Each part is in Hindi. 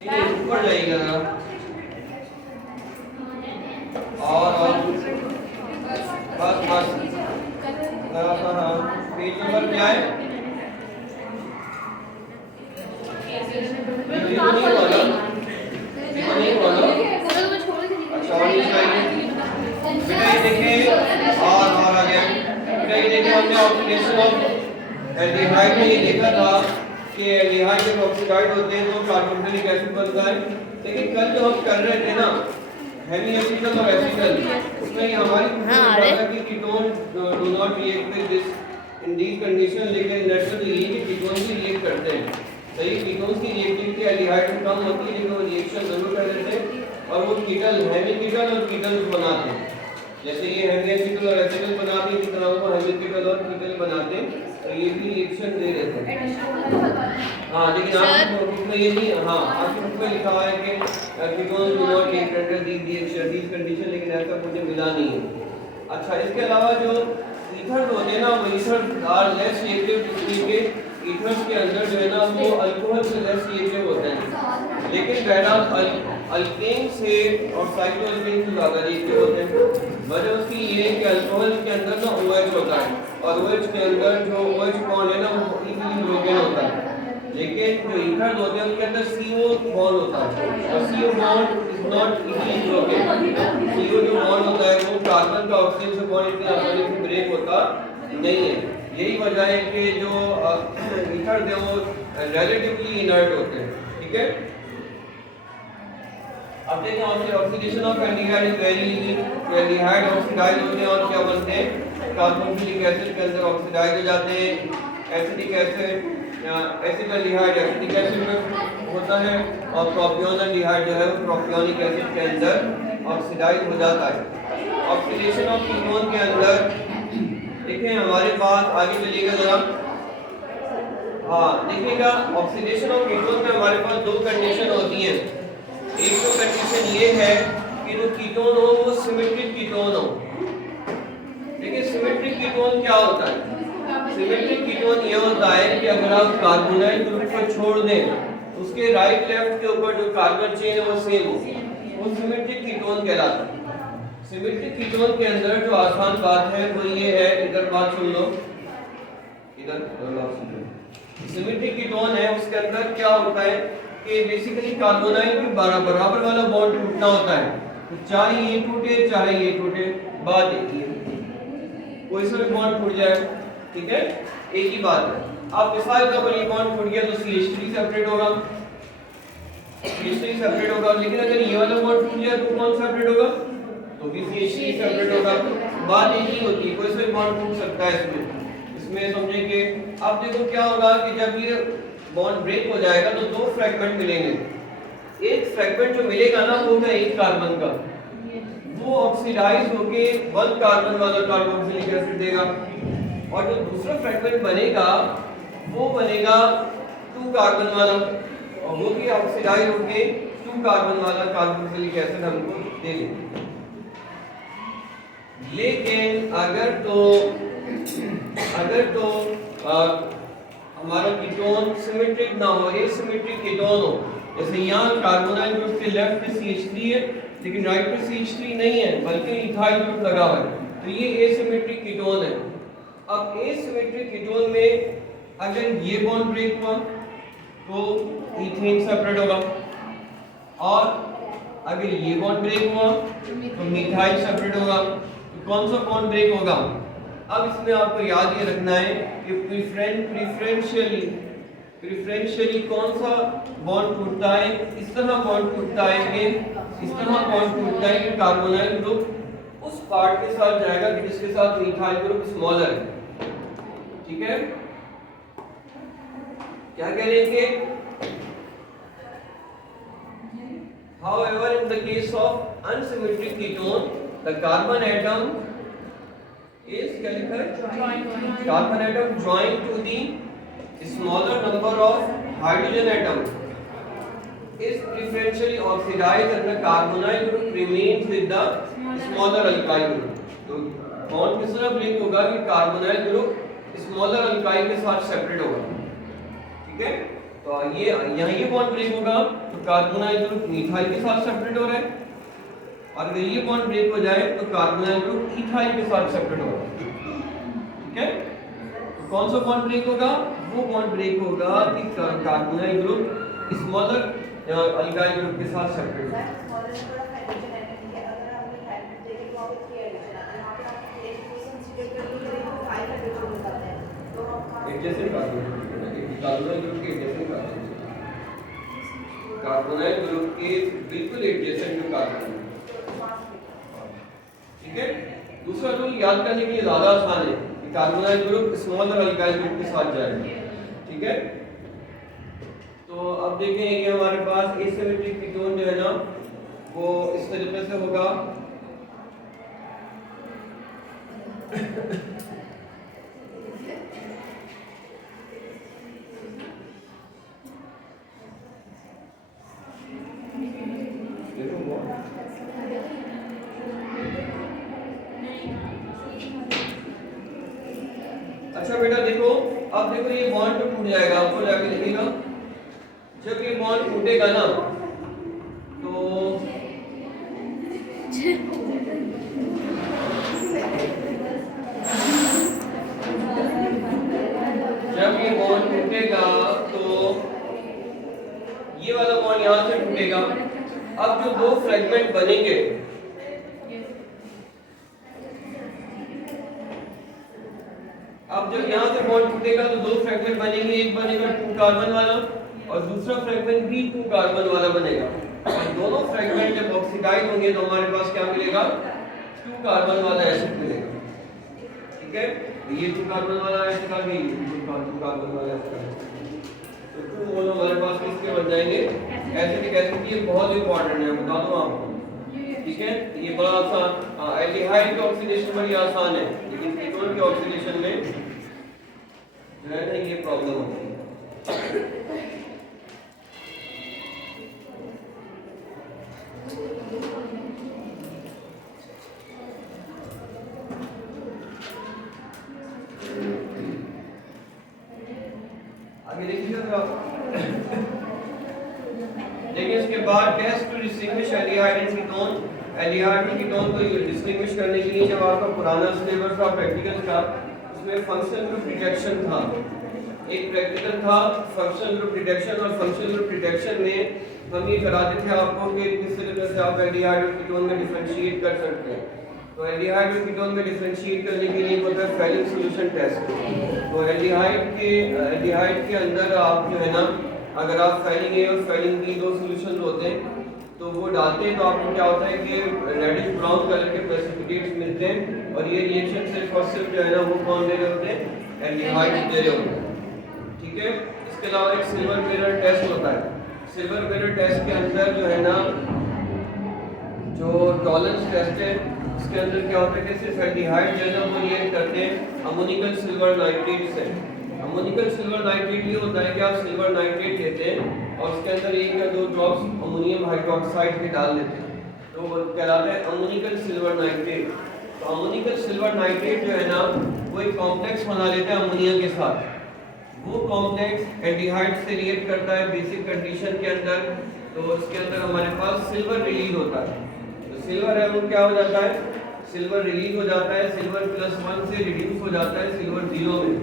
ऊपर जाइएगा और बस बस पेज नंबर क्या है? नहीं हुआ ना? नहीं हुआ ना? अच्छा और नीचे आइए बेटा, ये देखिए और आ गया बेटा, ये देखिए हमने ऑक्सीडेशन ऑफ एल्डिहाइड में ये देखा था कि एल्डिहाइड जब ऑक्सीडाइज होते हैं तो कार्बोक्सिलिक एसिड बनता है। लेकिन कल जो हम कर रहे थे ना हेमी एसिडल और एसिडल, उसमें हमारी बात है कि ketone do not react with this in these condition, लेकिन नेचुरली ये कीटोन भी रिएक्ट करते हैं। सही, कीटोन्स की रिएक्टिविटी एल्डिहाइड में कम होती है लेकिन वो रिएक्शन जरूर कर देते हैं और वो कीटल हेमी कीटल और कीटल बनाते हैं। जैसे ये हेमी एसिडल और एसिडल बनाते हैं, इसी तरह वो हेमी कीटल और कीटल बनाते हैं, तो ये भी रिएक्शन दे देते हैं। हाँ लेकिन आपके बुक में ये नहीं, हाँ आपके बुक में लिखा हुआ है कि ketone do not react under these condition, लेकिन ऐसा मुझे मिला नहीं है। अच्छा, इसके अलावा जो ईथर होते हैं ना, वो ईथर आर लेस रिएक्टिव, इसलिए ईथर्स के अंदर जो है ना वो अल्कोहल से लेस रिएक्टिव होते हैं, लेकिन बहरहाल अल्केन से और साइक्लोअल्केन से ज़्यादा रिएक्टिव होते हैं। वजह उसकी ये है कि अल्कोहल के अंदर ना OH होता है और OH के अंदर जो OH बॉन्ड है ना वो इजीली ब्रोकन होता है, लेकिन जो ईथर होते हैं उनके अंदर CO बॉन्ड होता है और CO bond is not easily broken. CO जो बॉन्ड होता है वो कार्बन का ऑक्सीजन से बॉन्ड इतनी आसानी से ब्रेक होता नहीं है। यही वजह है कि जो ईथर थे वो रिलेटिवली इनर्ट होते हैं। ठीक है, अब देखिए oxidation of aldehyde is very easy. Aldehyde oxidise होते हैं और क्या बनते हैं? कार्बोक्सिलिक एसिड के अंदर ऑक्सीडाइज हो जाते हैं। Acidic acid acid aldehyde acidic acid में होता है और प्रोपियोन एल्डिहाइड जो है वो प्रोपियोनिक एसिड के अंदर ऑक्सीडाइज हो जाता है। ऑक्सीडेशन ऑफ कीटोन के अंदर देखिए हमारे पास आगे चलिएगा जरा, हाँ देखिएगा ऑक्सीडेशन ऑफ कीटोन में हमारे पास दो कंडीशन होती हैं। एक तो कंडीशन ये है कि जो कीटोन हो वो सिमेट्रिक कीटोन हो। देखिए सिमेट्रिक कीटोन क्या होता है? सिमेट्रिक कीटोन ये होता है कि अगर आप कार्बोनाइल ग्रुप को छोड़ दें उसके राइट लेफ्ट के ऊपर जो कार्बन चेन है वो सेम हो, वो सिमेट्रिक कीटोन कहलाता है। सिमेट्रिक कीटोन के अंदर जो आसान बात है वो ये है, इधर बात सुन लो, इधर बात सुन लो। सिमेट्रिक कीटोन है उसके अंदर क्या होता है कि बेसिकली कार्बोनाइल के बराबर वाला बॉन्ड टूटना होता है, तो चाहे ये टूटे चाहे ये टूटे, बात एक ही है, कोई सा भी बॉन्ड टूट जाए, ठीक है, एक ही बात है। आप मिसाल के तौर पर ये बॉन्ड टूट गया तो CH3 सेपरेट होगा, CH3 सेपरेट होगा, लेकिन अगर ये वाला बॉन्ड टूट जाए तो कौन सेपरेट होगा? तो भी CH3 सेपरेट होगा। बात एक ही होती है, कोई सा भी बॉन्ड टूट सकता है इसमें समझे कि अब देखो क्या होगा कि जब ये बॉन्ड ब्रेक हो जाएगा तो दो फ्रैगमेंट मिलेंगे। एक फ्रैगमेंट जो मिलेगा ना वो होगा एक कार्बन का, वो ऑक्सीडाइज होके 1 कार्बन वाला कार्बोक्सिलिक एसिड देगा, और जो दूसरा फ्रैगमेंट बनेगा वो बनेगा 2 कार्बन वाला और वो भी ऑक्सीडाइज होके 2 कार्बन वाला कार्बोक्सिलिक एसिड हमको देगा। लेकिन अगर तो हमारा कीटोन सिमेट्रिक ना हो, एसिमेट्रिक कीटोन हो, जैसे यहाँ कार्बोनाइल ग्रुप के लेफ्ट पे CH3 है लेकिन राइट पे CH3 नहीं है बल्कि इथाइल ग्रुप लगा हुआ है, तो ये एसिमेट्रिक कीटोन है। अब एसिमेट्रिक कीटोन में अगर ये बॉन्ड ब्रेक हुआ तो ईथेन सेपरेट होगा, और अगर ये बॉन्ड ब्रेक हुआ तो मिथाइल सेपरेट होगा। तो कौन सा बॉन्ड ब्रेक होगा? अब इसमें आपको याद ये रखना है कि प्रेफरेंशियली कौन सा बॉन्ड टूटता है? इस तरह बॉन्ड टूटता है कि कार्बोनाइल ग्रुप उस पार्ट के साथ जाएगा कि जिसके साथ मिथाइल ग्रुप स्मॉलर है। ठीक है, क्या कह रहे हैं? However, in the case of unsymmetric ketone, the carbon atom is क्या लिखा है? Carbon atom joined to the smaller number of hydrogen atom is preferentially oxidized and the carbonyl group remains with the smaller alkyl group. तो बॉन्ड किस तरह ब्रेक होगा कि कार्बोनाइल ग्रुप स्मॉलर अल्काइल के साथ सेपरेट होगा। ठीक है, तो ये यहाँ ये बॉन्ड ब्रेक होगा तो कार्बोनाइल ग्रुप मिथाइल के साथ सेपरेट हो रहा है, और अगर ये बॉन्ड ब्रेक हो जाए तो कार्बोनाइल ग्रुप इथाइल के साथ सेपरेट हो रहा है। ठीक है, तो कौन सा बॉन्ड ब्रेक होगा? वो बॉन्ड ब्रेक होगा कि carbonyl group smaller alkyl group के साथ सेपरेट हो। एडजेसेंट कार्बोनाइल ग्रुप के एडजेसेंट कार्बोनाइल ग्रुप के बिल्कुल एडजेसेंट जो कार्बोनाइल। ठीक है, दूसरा रूल याद करने के लिए ज्यादा आसान है कि carbonyl group smaller alkyl group के साथ जाएगा। ठीक है, तो अब देखें ये हमारे पास एसिमेट्रिक कीटोन जो है ना वो इस तरीके से होगा। अच्छा बेटा देखो, अब देखो ये बॉन्ड तो टूट जाएगा, आपको जाके देखिएगा जब ये बॉन्ड टूटेगा ना तो जब ये बॉन्ड टूटेगा तो ये वाला बॉन्ड यहां से टूटेगा। अब जो दो फ्रेगमेंट बनेंगे, अब जब यहां से बॉन्ड टूटेगा तो दो फ्रेगमेंट बनेंगे, एक बनेगा 2 कार्बन वाला और दूसरा फ्रेगमेंट भी 2 कार्बन वाला बनेगा। और दोनों फ्रेगमेंट जब ऑक्सीडाइज होंगे तो हमारे पास क्या मिलेगा? 2 कार्बन वाला एसिड मिलेगा। ठीक है, ये 2 कार्बन वाला एसिड आ गई, 2 कार्बन वाला एसिड, तो 2 मोल हमारे पास किसके बन जाएंगे? Acetic acid. ये बहुत इंपॉर्टेंट है, बता दूं आपको। ठीक है, ये बड़ा आसान, एल्डिहाइड की ऑक्सीडेशन बड़ी आसान है, लेकिन कीटोन के ऑक्सीडेशन में जो है ना ये प्रॉब्लम होती है। आगे देखिएगा देखिए इसके बाद test to distinguish aldehyde and ketone. Aldehyde और कीटोन को डिस्टिंग्विश करने के लिए जब आपका पुराना सिलेबस था प्रैक्टिकल का, उसमें फंक्शनल ग्रुप डिटेक्शन था, एक प्रैक्टिकल था फंक्शनल ग्रुप डिटेक्शन, और फंक्शनल ग्रुप डिटेक्शन में हम ये कराते थे आपको कि किस तरीके से आप एल्डिहाइड और कीटोन में डिफरेंशिएट कर सकते हैं। तो एल्डिहाइड और कीटोन में डिफरेंशिएट करने के लिए होता है फेलिंग सॉल्यूशन टेस्ट। तो एल्डिहाइड के अंदर आप जो है ना, अगर आप फेलिंग ए और फेलिंग बी दो सॉल्यूशन होते हैं तो वो डालते हैं तो आपको क्या होता है कि रेडिश ब्राउन कलर के प्रेसिपिटेट्स मिलते हैं, और ये रिएक्शन सिर्फ और सिर्फ जो है ना वो कौन दे रहे होते हैं? एल्डिहाइड दे रहे होते हैं। ठीक है, इसके अलावा एक सिल्वर मिरर टेस्ट होता है। सिल्वर मिरर टेस्ट के अंदर जो है ना जो टॉलरेंस टेस्ट है उसके अंदर क्या होता है कि सिर्फ एल्डिहाइड जो है ना वो रिएक्ट करते हैं अमोनिकल सिल्वर नाइट्रेट से। अमोनिकल सिल्वर नाइट्रेट ये होता है कि आप सिल्वर नाइट्रेट लेते हैं और उसके अंदर 1 या 2 ड्रॉप्स अमोनियम हाइड्रोक्साइड के डाल देते हैं, तो वो कहलाता है अमोनिकल सिल्वर नाइट्रेट। तो अमोनिकल सिल्वर नाइट्रेट जो है ना वो एक कॉम्प्लेक्स बना लेता है अमोनिया के साथ। वो कॉम्प्लेक्स एल्डिहाइड से रिएक्ट करता है बेसिक कंडीशन के अंदर, तो उसके अंदर हमारे पास सिल्वर रिलीज होता है। तो सिल्वर है वो क्या हो जाता है? सिल्वर रिलीज हो जाता है, सिल्वर +1 से रिड्यूस हो जाता है सिल्वर 0 में।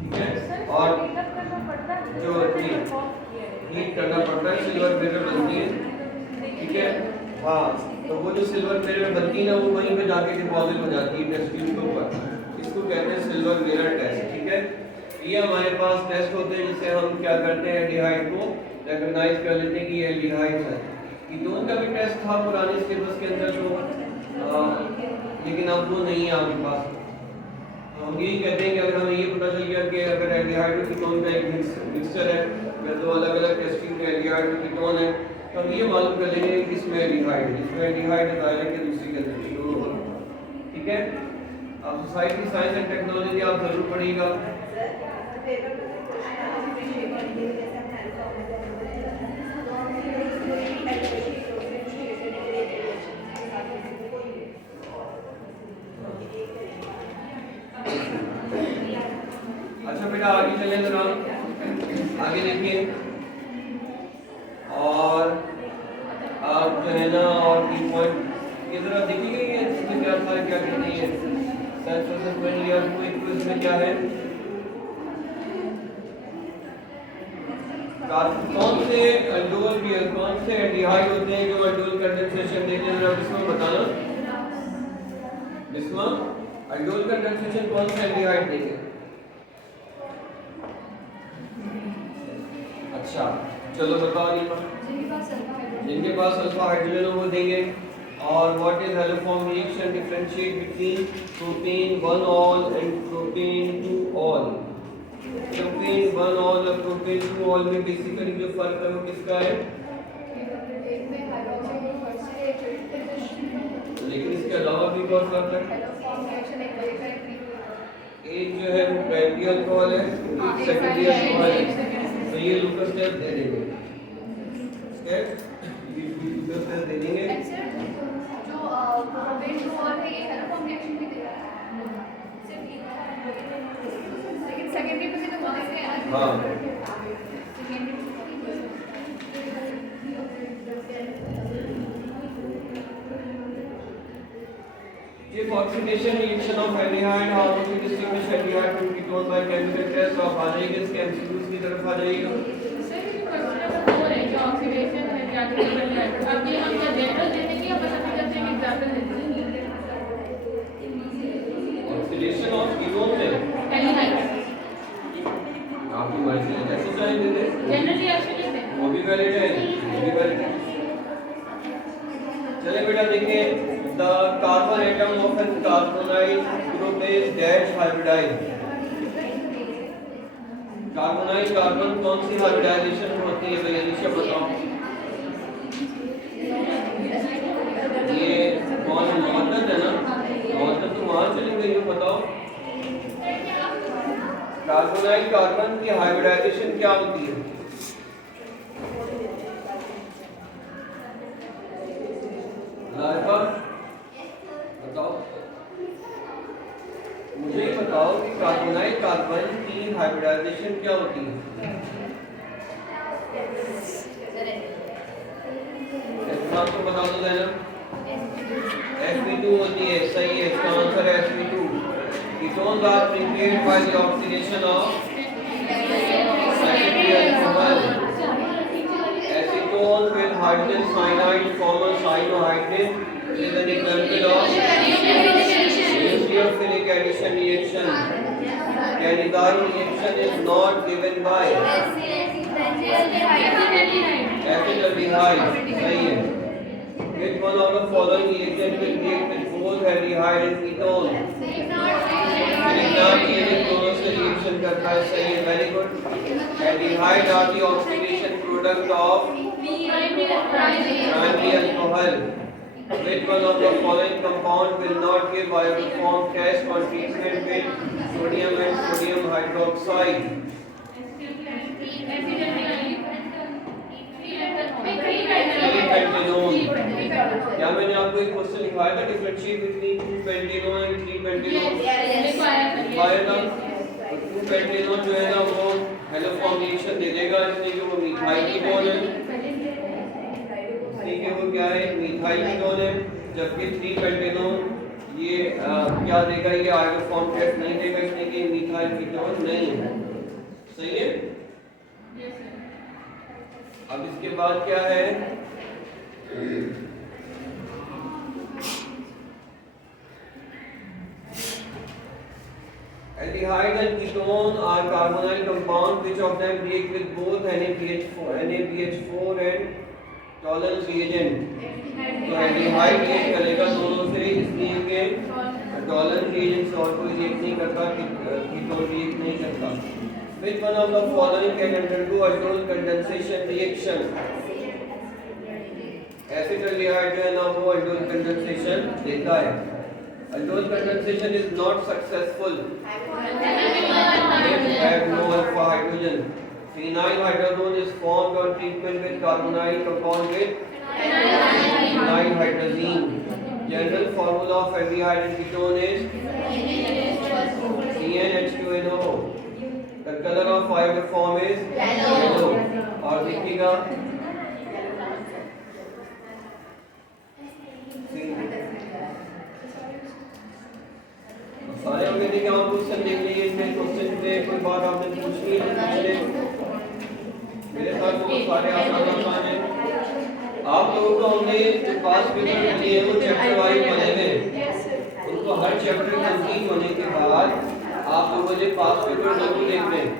ठीक है, और जो हीट करना पड़ता है सिल्वर मिरर बनती है। ठीक है, हाँ, तो वो जो सिल्वर मिरर बनती है ना वो वहीं पे जाके डिपॉजिट हो जाती है टेस्ट ट्यूब के ऊपर। इसको कहते हैं सिल्वर मिरर टेस्ट। ठीक है, ये हमारे पास टेस्ट होते हैं जिससे हम क्या करते हैं एल्डिहाइड को रिकॉग्नाइज कर लेते हैं कि ये एल्डिहाइड है। कीटोन का भी टेस्ट था पुराने सिलेबस के अंदर तो लेकिन अब वो नहीं है आपके पास। तो हम यही कहते हैं कि अगर हमें ये पता चल गया कि अगर एल्डिहाइड और कीटोन का एक मिक्सचर है या दो अलग-अलग टेस्टिंग में एल्डिहाइड और कीटोन है, तो हम ये मालूम कर लेंगे कि इसमें एल्डिहाइड है, इसमें एल्डिहाइड है दायरे के दूसरी के अंदर कीटोन होगा। ठीक है, अब सोसाइटी साइंस एंड टेक्नोलॉजी आप जरूर पढ़िएगा। अच्छा बेटा आगे चलें जरा। जो है ना और की पॉइंट ये जरा देखिए ये इसमें क्या था क्या नहीं है इसमें क्या है कौन से अल्डोल भी कौन से एल्डिहाइड होते हैं जो अल्डोल कंडेंसेशन देते हैं जरा इसमें बताना इसमें अल्डोल कंडेंसेशन कौन से एल्डिहाइड देंगे अच्छा चलो बताओ जिनके पास अल्फा हाइड्रोजन हो वो देंगे और what is haloform reaction differentiate between propane 1 ol and propane 2 ol propane 1 ol और प्रोपेन 2 ऑल में बेसिकली जो फर्क है वो किसका है लेकिन इसके अलावा भी बहुत फर्क है एक जो है वो प्राइमरी अल्कोहल है एक सेकेंडरी अल्कोहल है तो ये लूकस टेस्ट दे देंगे स्टेप ये लूकस टेस्ट दे देंगे जो प्रोपेन 2 ऑल है ये एलोफॉर्म रिएक्शन भी देगा लेकिन सेकेंडरी पे तो बोलते हैं हां If oxidation reaction of aldehyde, how to distinguish aldehyde from ketone by chemical test? आप आ जाइए इसके MCQs की तरफ आ जाइएगा। सर ये क्वेश्चन नंबर 4 है जो ऑक्सीडेशन है रिएक्शन करता है। अब ये हम क्या जनरल दे देंगे या पता नहीं करते हैं एग्जांपल दे देंगे? ऑक्सीडेशन ऑफ कीटोन में एल्डिहाइड आपकी मर्जी है कैसे चाहे दे दे। जनरल रिएक्शन लेते हैं। वो भी वैलिड है, ये भी वैलिड है। चलिए बेटा देखिए the carbon atom of an carbonyl group is dash hybridized carbonyl carbon कौन सी हाइब्रिडाइजेशन होती है भैया निशा बताओ ये कौन नॉर्दर्न है ना नॉर्दर्न तो वहां चली गई हो बताओ कार्बोनाइल कार्बन की हाइब्रिडाइजेशन क्या होती है लाइबा बताओ मुझे बताओ कि कार्बोनाइल कार्बन की हाइब्रिडाइजेशन क्या होती है आपको बता दो ज़ैनब sp2 होती है सही है इसका आंसर है sp2 ketones are prepared by the oxidation of secondary alcohol acetone with hydrogen cyanide form a cyanohydrin is an example of nucleophilic addition reaction. Candidine reaction is not given by acetaldehyde. सही है. Which one of the following reagent will react with both aldehyde and ketone? Candidine reagent दोनों से reaction करता है सही है. Very good. Aldehyde are the oxidation product of primary alcohol. Which one of the following compound will not give iodoform test on treatment with sodium and sodium hydroxide? क्या मैंने आपको एक क्वेश्चन लिखवाया था differentiate between 2-pentanone and 3-pentanone लिखवाया था 2-pentanone जो है ना वो हेलोफॉर्म रिएक्शन दे देगा इसलिए कि वो मिथाइल कीटोन है ठीक है वो क्या है मिथाइल कीटोन है जबकि 3-pentanone ये क्या देगा ये आयोडोफॉर्म टेस्ट नहीं देगा इसलिए कि मिथाइल कीटोन नहीं है सही है अब इसके बाद क्या है aldehyde and ketone are carbonyl compound which of them react with both NaBH4 and tolerance reagent तो एल्डिहाइड रिएक्ट करेगा दोनों से इसलिए कि टॉलरेंस रिएजेंट से और कोई रिएक्ट नहीं करता कीटोन रिएक्ट नहीं करता which one of the following can undergo aldol condensation reaction acetaldehyde जो है ना वो aldol condensation देता है aldol condensation is not successful if have no alpha hydrogen phenyl hydrazone is formed on treatment with carbonyl compound with phenyl hydrazine general formula of aldehyde and ketone is CnH2NO the color of iodoform is yellow और देखिएगा चैप्टर के देखिए और क्वेश्चन देख लीजिए, इसमें क्वेश्चन पे कोई बात आपने पूछनी है तो पूछ ले। मेरे साथ बहुत सारे आसान हैं। आप लोगों को हमने जो पास पेपर दिए हैं वो चैप्टर वाइज बने हुए हैं, उनको हर चैप्टर कंप्लीट होने के बाद आप लोगों ने पास पेपर जरूर देखने हैं।